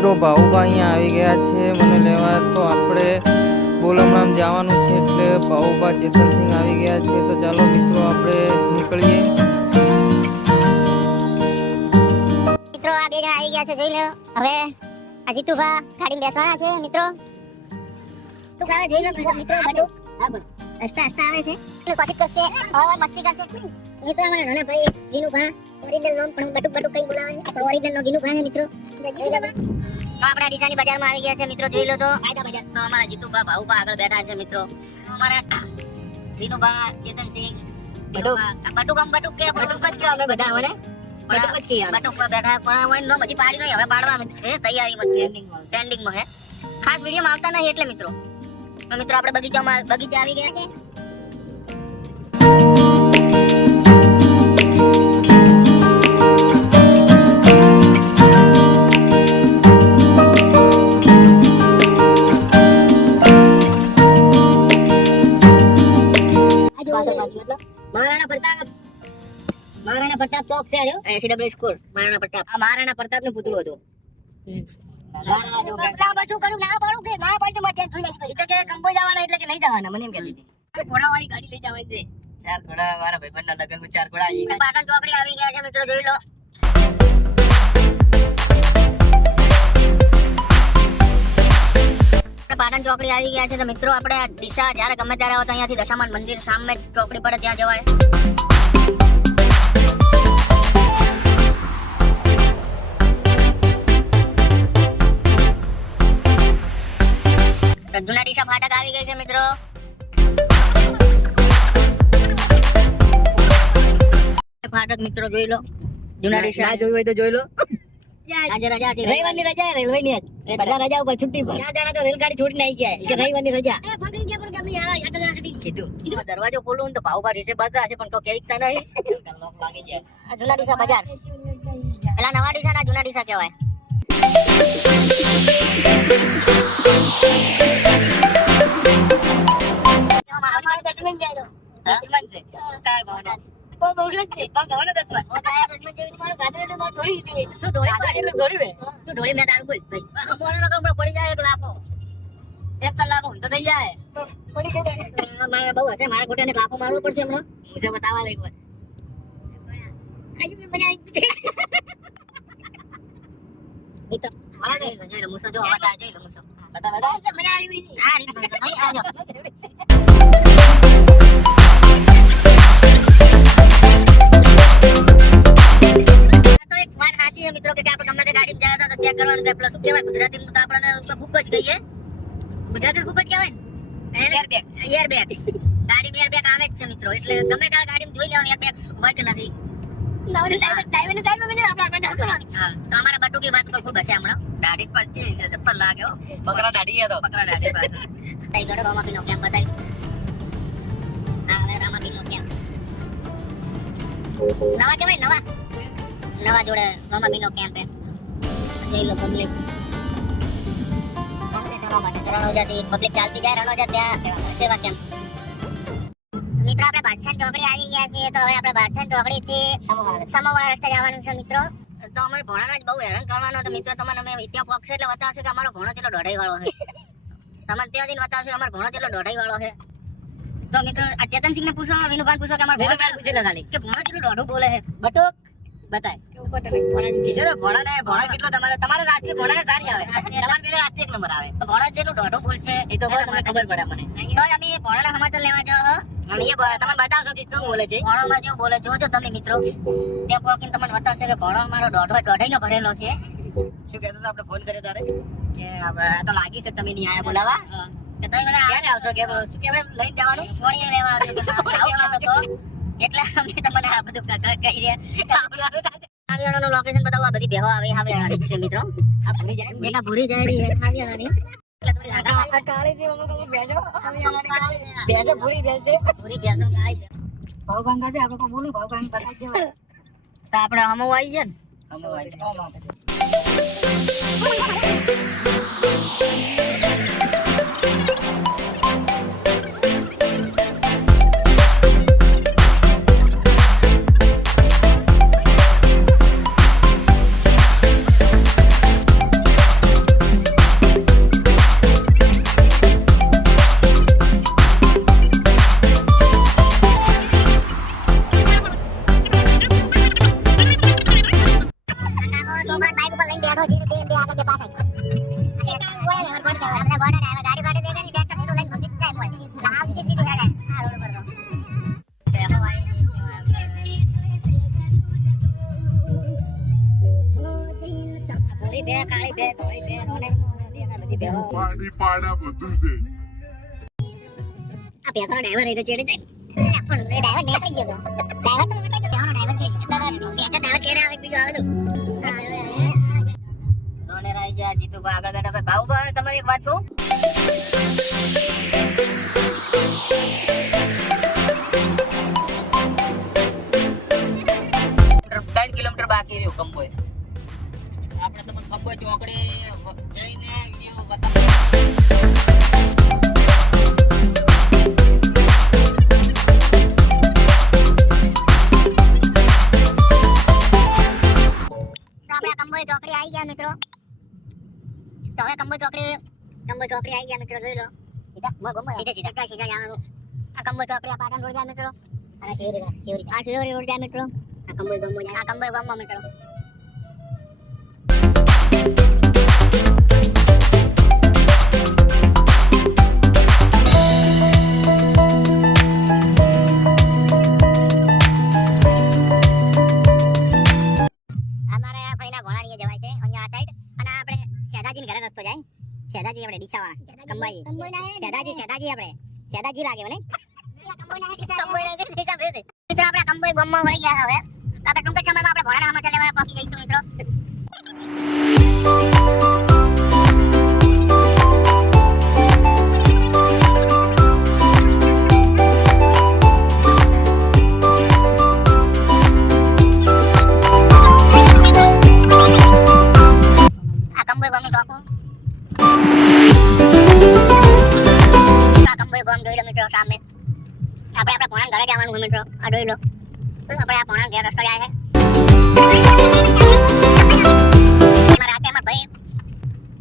મિત્રો ભાઉભા અહીંયા આવી ગયા છે. મને લેવા તો આપણે બોલમણામ જવાનું છે એટલે ભાઉભા ચેતનસિંહ આવી ગયા છે. તો ચાલો મિત્રો, આપણે નીકળીએ. મિત્રો, આ બે જણા આવી ગયા છે, જોઈ લો. હવે આ જીતુભા ગાડીમાં બેસવાના છે, મિત્રો. તું કાલે જોઈ લો મિત્રો બધું હસતા હસતા આવે છે એટલે કોશિશ કરશે હવે મસ્તી કરશે મિત્રો અમારા નાના ભાઈ વિનુભા ઓરિજિનલ નામ પણ બટુક બટુક કઈ બોલાવે છે પણ ઓરિજિનલ નો વિનુભા છે મિત્રો. તો આપણે ડીસાની બજારમાં આવી ગયા છે મિત્રો જોઈ લો તો ફાયદા બજાર તો અમારા જીતુભા ભાઉભા આગળ બેઠા છે મિત્રો અમારા વિનુભા ચેતનસિંહ બટુક. આમ બટુક કે બટુક જ કે અમે બધા હવે બટુક જ કે. બટુક પર બેઠા પણ હવે નો પછી પાડી નહીં હવે પાડવાનું છે તૈયારીમાં છે ટ્રેન્ડિંગમાં છે ખાસ વિડીયોમાં આવતા નહીં એટલે મિત્રો મિત્રો આપણે બગીચામાં બગીચા આવી ગયા છે. મહારાણા પ્રતાપ મહારાણા પ્રતાપ ચોક છે મારણા પ્રતાપ આ મહારાણા પ્રતાપ. નું પૂતળું હતું. ના ચાર ઘોડા આવી ગયા. પાટણ ચોકડી આવી ગયા છે મિત્રો જોઈ લો. આપણે પાટણ ચોકડી આવી ગયા છે તો મિત્રો આપણે આ ડીસા જ્યારે ગમે ત્યારે આવો તો અહીંયાથી દશામાન મંદિર સામે ચોકડી પડે ત્યાં જવાય. તો જૂના ડીસા ફાટક આવી ગઈ છે મિત્રો. ફાટક મિત્રો જોઈ લો. જૂના ના ડીસા ના જોયું હોય તો જોઈ લો. આજે રજા હતી રવિવારની રજા છે, રેલવેની જ. બધા રજા ઉપર છુટ્ટી પર ક્યાં જાણે તો રેલગાડી છોડીને આવી ગયા. કે રવિવારની રજા. કીધું. દરવાજો ખોલું તો ભાવ બધા છે પણ તો નહીં કલાક લાગી જાય જૂના ડીસા બજાર. પેલા નવા ડીસા ના જૂના ડીસા કહેવાય. થોડી મેં તારું કોઈ સોના ના કપડા પડી જાય એક લાફો. એક કલાક ઊંધો થઈ જાય. પડી ગઈ મારા બહુ હશે મારા ગોટાને લાફો મારવો પડશે હમણાં. હું જો બતાવવા લઈ ગયો આજુ મેં બનાવી એ તો આ જોઈ લો જોઈ જો અવાજ આ જોઈ બતા બતા મજા આવી આ રીત આ જો એક વાત સાચી છે મિત્રો કે આપણે ગમે તે ગાડીમાં ગયા હતા તો ચેક કરવાનું કે પેલા શું કહેવાય ગુજરાતી તો આપણને બુક જ કહીએ. ગુજરાતી બુક જ કહેવાય ને? એરબેગ એરબેગ ગાડીમાં એરબેગ આવે જ છે મિત્રો એટલે ગમે ત્યારે ગાડી જોઈ લેવાની એરબેગ હોય કે નથી અમારા બટુકી વાત પર ખૂબ હશે હમણાં. દાઢી પડતી છે ચપ્પલ લાગ્યો બકરા દાઢી ગયા તો. દાઢી પાસે. તઈ ગડો રામાપીનો કેમ્પ બતાવી? હા હવે રામાપીનો કેમ્પ નવા કેવાય નવા? નવા જોડે રામાપીનો કેમ્પ હે જઈ લો પબ્લિક રણોજાથી પબ્લિક ચાલતી જાય રણોજા ત્યાં સેવા સેવા કેમ્પ. મિત્રો આપણે બાદશાહ ચોકડી આવી ગયા છીએ તો હવે આપણે બાદશાહ ચોકડી થી સમોવાળા રસ્તે. જવાનું છે મિત્રો. તો અમે ભોણાના જ બહુ હેરાન કરવાનો તો મિત્રો. તમને અમે ત્યાં એટલે બતાવશું કે અમારો ભોણો કેટલો દોઢાઈ વાળો છે. તમને ત્યાં જઈને બતાવશું અમારો ભોણો કેટલો દોઢાઈ વાળો છે. તો મિત્રો આ ચેતનસિંહ ને પૂછો વિનુભાઈ પૂછો કે અમારો ભોણો મેં પૂછી લે ખાલી કે ભોણો કેટલો દોઢું બોલે છે. બટુક. બતાય. કીધું ને ભોળા ને ભોળા કેટલો તમારે? તમારે રાસ્તે ભોળા ને સારી આવે. તમારે બેને રાસ્તે એક નંબર આવે. ભોણો જેટલું દોઢું બોલશે એ તો તમને ખબર પડે મને. તો અમે ભોણાના સમાચાર લેવા જાવ અને એ તમને બતાવશો કે કેવું બોલે છે. ભોણોમાં જેવું બોલે જોજો તમે મિત્રો ત્યાં પહોંચીને તમને બતાવશે કે ભોણો મારો દોઢો દોઢાઈ નો ભરેલો છે. શું કહેતો આપણે? ફોન કર્યો તારે? કે આપણે તો લાગી છે તમે નહીં આયા બોલાવા કે તમે બધા ક્યારે આવશો? કે શું કહેવાય? લઈને જવાનું? મોણીએ લેવા આવજો. કે એટલે અમે તમને આ બધું કહી રહ્યા લોકેશન બતાવો આ બધી બેહો આવે આવિયાણાની જ છે મિત્રો. આ જાય જેના ભૂરી જાય રહી છે આવિયાણાની એટલે થોડી આગળ આ- આ કાળી છે અમુક અમુક ભેંસો આવી ભૂરી ભેંસ તમારી વાત? ત્રણ કિલોમીટર બાકી રહ્યું કંબોય આપણે તમે કંબોય ચોકડી જઈને સીધે સીધા સીધા જવાનું આ કંબોય તો આપણે આ પાટણ રોડ જાય. મિત્રો અને શિવરી શિવરી આ શિવરી રોડ જાય મિત્રો આ કંબોય ગમો જાય આ કંબોઈ ગમો મિત્રો લાગે મને મિત્રો આપણે કંબોઈ ગામમાં વળી ગયા હવે આપણે ટૂંક જ સમયમાં આપણે ઘોડાના સમાચાર લેવા પહોંચી જઈશું મિત્રો આ કંબોઈ ગામનું ટોકું છે મિત્રો આ જોઈ લો. આપણે આ પોણા ઘેર રસ્તો જાય છે ભાઈ.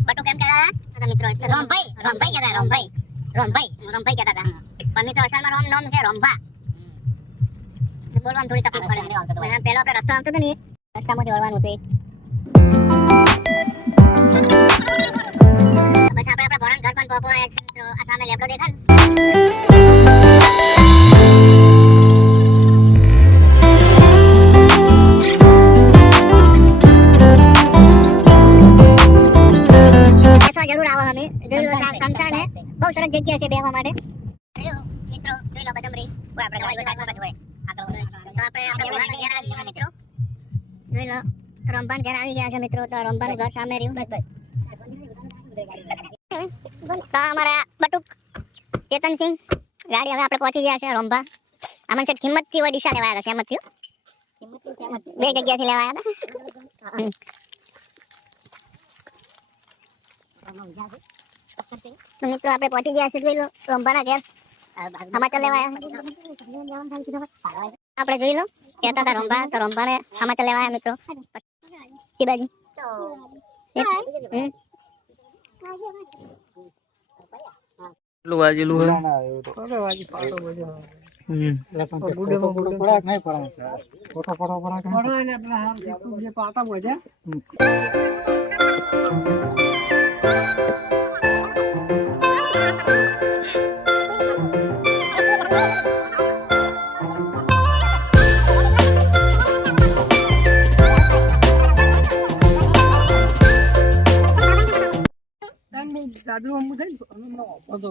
બટુ કેમ કહેતા હતા? મિત્રો રોમભાઈ. રોમભાઈ કહેતા રોમભાઈ. રોમભાઈ. રોમભાઈ કહેતા હતા. પણ મિત્રો અસલમાં રોમ નામ છે રોમભા. બોલવાનું થોડી તકલીફ પડે. છે પહેલો આપણે રસ્તો આવતો હતો ને રસ્તામાંથી વળવાનું હતું પછી આપણે આપણા ઘર પણ પહોંચવા છે મિત્રો. આ સામે લેબડો દેખાય લો હે બહુ સરસ જગ્યા છે બેસવા માટે. મિત્રો જોઈ લો બદમરી. કોઈ આપણે ગાડી સાઈડમાં જ હોય. તો આપણે આપણે મિત્રો. જોઈ લો રંભાન ઘેર આવી ગયા છે મિત્રો. તો રંભાનું ઘર સામે રહ્યું. તો અમારા બટુક ચેતનસિંહ ગાડી હવે આપણે પહોંચી ગયા છે રંભા. આમાં છે હિંમતથી ડીસા લેવા આવ્યા છે? એમ થયું? બે જગ્યાથી લેવા આવ્યા હતા. તો મિત્રો આપણે પહોંચી ગયા છે જોઈ લો રંભાના ઘેર. સમાચાર લેવા આવ્યા આપણે જોઈ લો કહેતા હતા રંભા તો રંભાને સમાચાર લેવા આવ્યા મિત્રો. કે હમ. કેટલું વાગેલું હે? હમ. દાદુ અમુ થઈ હતો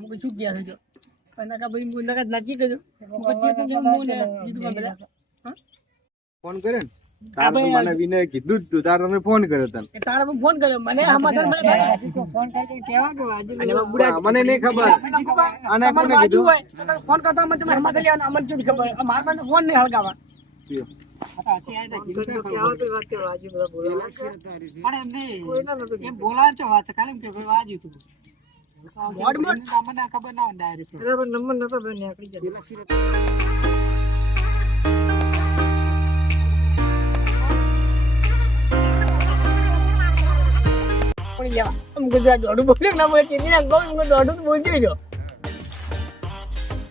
મુકે ચૂક ગયા છે અને કા ભાઈ મુને કા નક્કી કર્યું. પછી તો જેમ મુને કીધું બધા. ફોન કરે ને? તાર તો મને વિનય કીધું તું. તાર તમે ફોન કર્યો તને. તારે તારા ફોન કર્યો. મને સમાચાર મને ફોન કરી કેવા કે વાજુ બુડા મને નહીં ખબર. આને કોને કીધું? તમે ફોન કરતા મને તમે સમાચાર લેવાનો. અમને શું ખબર? મારા પાસે ફોન નહીં હળગાવા મોડ મોડ પણ યાર આમ ગુજરાત દોડું બોલ્યો ના બોલે ના જો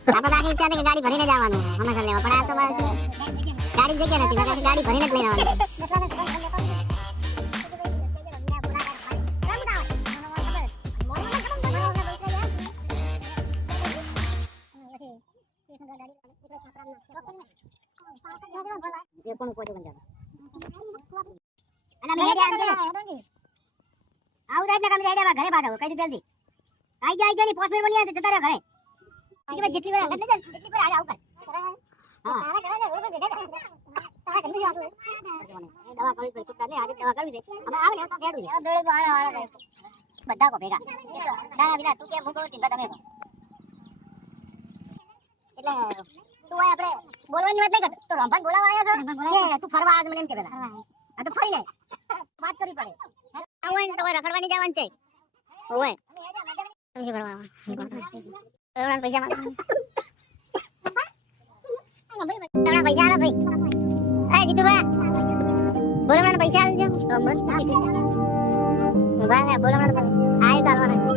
આપણે ગાડી ભરીને જવાનું સમાચાર લેવા પણ આ તો ગાડી જગ્યા નથી કારણ ગાડી ભરીને જ લઈને આવવાની જે પણ કોઈ બંધ આવું જાય ને કામ જેટલી વાર આવું કર. દવા બધા કો ભેગા ના વિના તું કે હું ટીંગા તમે એટલે તું આ આપણે બોલવાની વાત નહીં કર તો રંભાન બોલાવા આવ્યા છો તું ફરવા આવ્યો મને એમ કે પેલા આ તો ફરી નહીં વાત કરવી પડે આવું ને તમારે રખડવાની જવાનું છે ઓય શું કરવા પૈસા માંગો પૈસા ભાઈ જીતુભા બોલો મને પૈસા આલજો ઊભા રહે બોલો મને આય ચાલવાના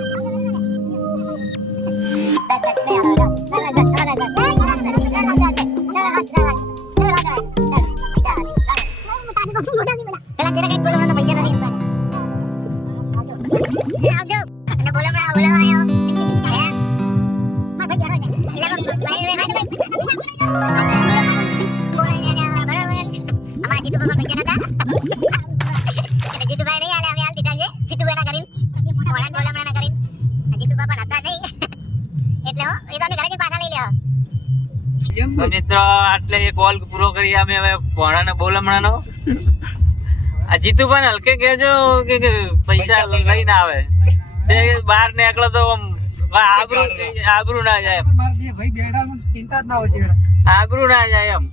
જીતુ હતા નહીં એટલે હો એ તો અમે ઘરે પાછા લઈ લેવા તો મિત્રો આટલે એક કોલ પૂરો કરી અમે હવે ભણાને બોલમણાનો. આ જીતુભાઈ પણ હલકે કહેજો કે પૈસા લઈને આવે. તે બહાર નીકળો તો આમ આબરૂ આબરૂ ના જાય આબરૂ ના જાય એમ.